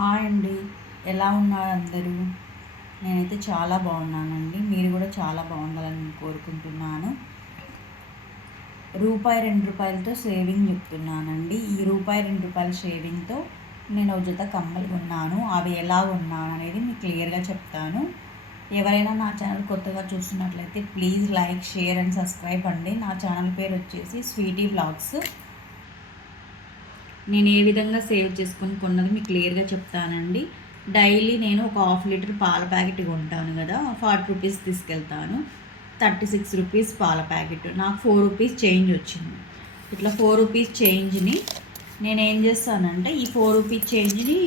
Hi అండి. ఎలా ఉన్నారు అందరూ? నేనైతే చాలా బాగున్నానండి. మీరు కూడా చాలా బాగుండాలని కోరుకుంటున్నాను. రూపాయి, రూ. 2 సేవింగ్ చెప్తున్నానండి. ఈ రూపాయి, రూ. 2 సేవింగ్తో నేను ఒక జత కమ్మలు కొన్నాను. అవి ఎలా ఉన్నాను అనేది మీకు క్లియర్గా చెప్తాను. ఎవరైనా నా ఛానల్ కొత్తగా చూస్తున్నట్లయితే please like, share and subscribe అండి. నా ఛానల్ పేరు వచ్చేసి స్వీటీ వ్లాగ్స్. నేను ఏ విధంగా సేవ్ చేసుకొని కొన్నది మీకు క్లియర్గా చెప్తానండి. డైలీ నేను ఒక ½ లీటర్ పాల ప్యాకెట్ కొంటాను కదా, ₹40 తీసుకెళ్తాను. ₹36 పాల ప్యాకెట్. నాకు ₹4 చేంజ్ వచ్చింది. ఇట్లా ₹4 చేంజ్ని నేను ఏం చేస్తానంటే ఈ ₹4 చేంజ్ని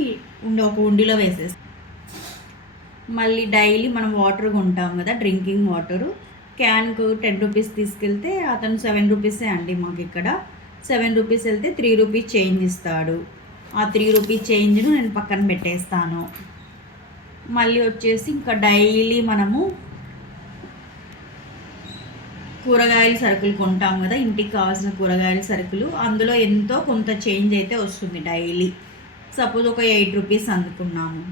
ఒక ఉండిలో వేసేస్తాను. మళ్ళీ డైలీ మనం వాటర్ కొంటాం కదా, డ్రింకింగ్ వాటరు క్యాన్కు ₹10 తీసుకెళ్తే అతను ₹7 అండి మాకు ఇక్కడ. ₹7 వెళ్తే ₹3 చేంజ్ ఇస్తాడు. ఆ ₹3 చేంజ్ను నేను పక్కన పెట్టేస్తాను. మళ్ళీ వచ్చేసి ఇంకా డైలీ మనము కూరగాయల సరుకులు కొంటాం కదా, ఇంటికి కావాల్సిన కూరగాయల సరుకులు, అందులో ఎంతో కొంత చేంజ్ అయితే వస్తుంది డైలీ. సపోజ్ ఒక ₹8 అందుకున్నాము.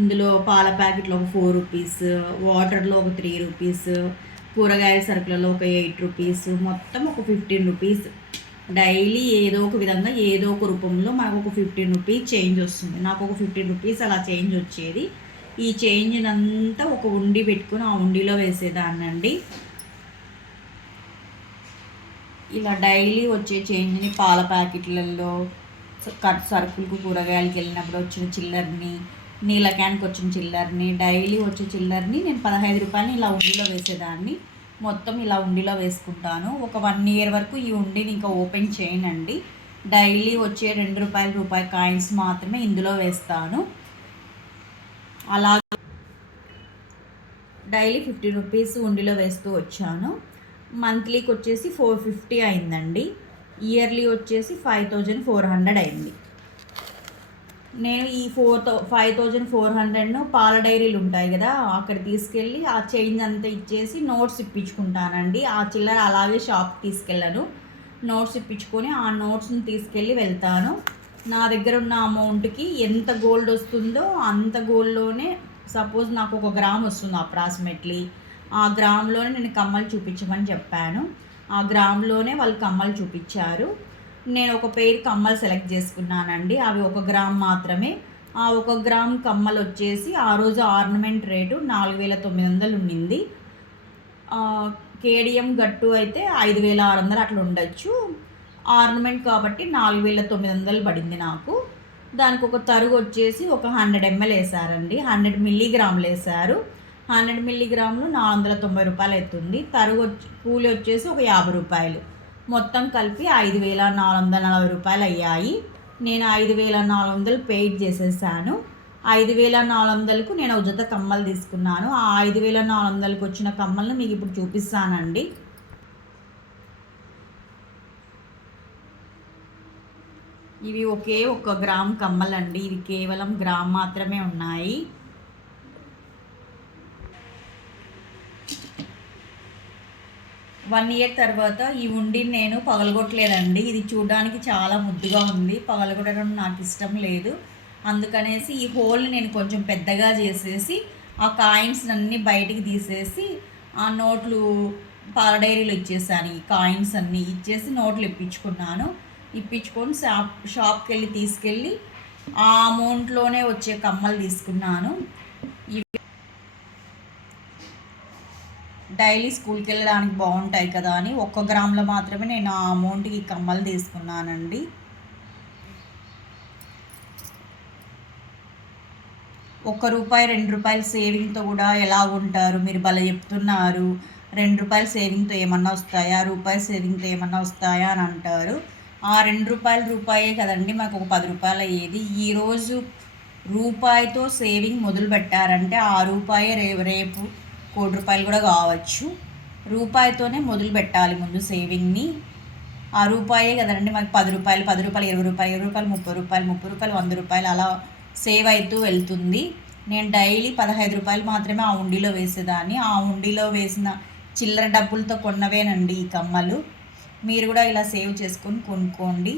ఇందులో పాల ప్యాకెట్లో ఒక ₹4, వాటర్లో ఒక ₹3, కూరగాయల సరుకులలో ఒక ₹8, మొత్తం ఒక ₹15. డైలీ ఏదో ఒక విధంగా ఏదో ఒక రూపంలో మనకు ఒక ₹15 చేంజ్ వస్తుంది. నాకు ఒక ₹15 అలా చేంజ్ వచ్చేది. ఈ చేంజ్నంతా ఒక ఉండి పెట్టుకుని ఆ ఉండిలో వేసేదాన్నండి. ఇలా డైలీ వచ్చే చేంజ్ని పాల ప్యాకెట్లలో, సరుకులకు కూరగాయలకి వెళ్ళినప్పుడు వచ్చిన చిల్లర్ని, నీళ్ళ క్యాన్కి వచ్చిన చిల్లర్ని, డైలీ వచ్చే చిల్లర్ని నేను ₹15 ఇలా ఉండిలో వేసేదాన్ని. మొత్తం ఇలా ఉండిలో వేసుకుంటాను. ఒక 1 ఇయర్ వరకు ఈ ఉండిని ఇంకా ఓపెన్ చేయనండి. డైలీ వచ్చే ₹2 కాయిన్స్ మాత్రమే ఇందులో వేస్తాను. అలా డైలీ ₹50 ఉండిలో వేస్తూ వచ్చాను. మంత్లీకి వచ్చేసి 450 అయిందండి. ఇయర్లీ వచ్చేసి 5400 అయింది. నేను ఈ 5400ను పాల డైరీలు ఉంటాయి కదా, అక్కడ తీసుకెళ్ళి ఆ చేంజ్ అంతా ఇచ్చేసి నోట్స్ ఇప్పించుకుంటానండి. ఆ చిల్లర అలాగే షాప్కి తీసుకెళ్ళను. నోట్స్ ఇప్పించుకొని ఆ నోట్స్ని తీసుకెళ్ళి వెళ్తాను. నా దగ్గర ఉన్న అమౌంట్కి ఎంత గోల్డ్ వస్తుందో అంత గోల్డ్లోనే, సపోజ్ నాకు 1 గ్రామ్ వస్తుంది అప్రాక్సిమేట్లీ, ఆ గ్రామ్లోనే నేను కమ్మలు చూపించమని చెప్పాను. ఆ గ్రామ్లోనే వాళ్ళు కమ్మలు చూపించారు. నేను ఒక పెయిర్ కమ్మలు సెలెక్ట్ చేసుకున్నానండి. అవి 1 గ్రామ్ మాత్రమే. ఆ 1 గ్రామ్ కమ్మలు వచ్చేసి ఆ రోజు ఆర్నమెంట్ రేటు 4900 ఉండింది. కేడిఎం గట్టు అయితే 5600 అట్లా ఉండొచ్చు. ఆర్నమెంట్ కాబట్టి 4900 పడింది నాకు. దానికి ఒక తరుగు వచ్చేసి ఒక 100 ml వేసారండి. 100 మిల్లీగ్రాములు వేసారు. 100 మిల్లీగ్రాములు ₹490 అవుతుంది. తరుగు కూలి వచ్చేసి ఒక ₹50. మొత్తం కలిపి ₹5440 అయ్యాయి. నేను 5400 పెయిడ్ చేసేసాను. 5400కు నేను ఒక జత కమ్మలు తీసుకున్నాను. ఆ 5400కు వచ్చిన కమ్మల్ని మీకు ఇప్పుడు చూపిస్తానండి. ఇవి ఒకే 1 గ్రామ్ కమ్మలండి. ఇవి కేవలం గ్రామ్ మాత్రమే ఉన్నాయి. వన్ ఇయర్ తర్వాత ఈ ఉండిని నేను పగలగొట్టలేదండి. ఇది చూడడానికి చాలా ముద్దుగా ఉంది. పగలగొట్టడం నాకు ఇష్టం లేదు. అందుకనేసి ఈ హోల్ని నేను కొంచెం పెద్దగా చేసేసి ఆ కాయిన్స్ అన్నీ బయటికి తీసేసి ఆ నోట్లు పాల డైరీలో ఇచ్చేసాను. ఈ కాయిన్స్ అన్నీ ఇచ్చేసి నోట్లు ఇప్పించుకున్నాను. ఇప్పించుకొని షాప్కి వెళ్ళి తీసుకెళ్ళి ఆ అమౌంట్లోనే వచ్చే కమ్మలు తీసుకున్నాను. డైలీ స్కూల్కి వెళ్ళడానికి బాగుంటాయి కదా అని 1 గ్రామ్లో మాత్రమే నేను ఆ అమౌంట్కి కమ్మలు తీసుకున్నానండి. ₹1, ₹2 సేవింగ్తో కూడా ఎలా ఉంటారు మీరు భలే చెప్తున్నారు. ₹2 సేవింగ్తో ఏమన్నా వస్తాయా, రూపాయి సేవింగ్తో ఏమన్నా వస్తాయా అని అంటారు. ఆ ₹2 కదండి మాకు ఒక ₹10 అయ్యేది. ఈరోజు రూపాయితో సేవింగ్ మొదలు పెట్టారంటే ఆ రూపాయే రేపు ₹1,00,00,000 కూడా కావచ్చు. రూపాయితోనే మొదలు పెట్టాలి ముందు సేవింగ్ని. ఆ రూపాయే కదండి మనకి ₹10, ₹10, ₹20, ₹20, ₹30, ₹30, ₹100 అలా సేవ్ అవుతూ వెళ్తుంది. నేను డైలీ ₹15 మాత్రమే ఆ ఉండిలో వేసేదాన్ని. ఆ ఉండిలో వేసిన చిల్లర డబ్బులతో కొన్నవేనండి ఈ కమ్మలు. మీరు కూడా ఇలా సేవ్ చేసుకొని కొనుక్కోండి.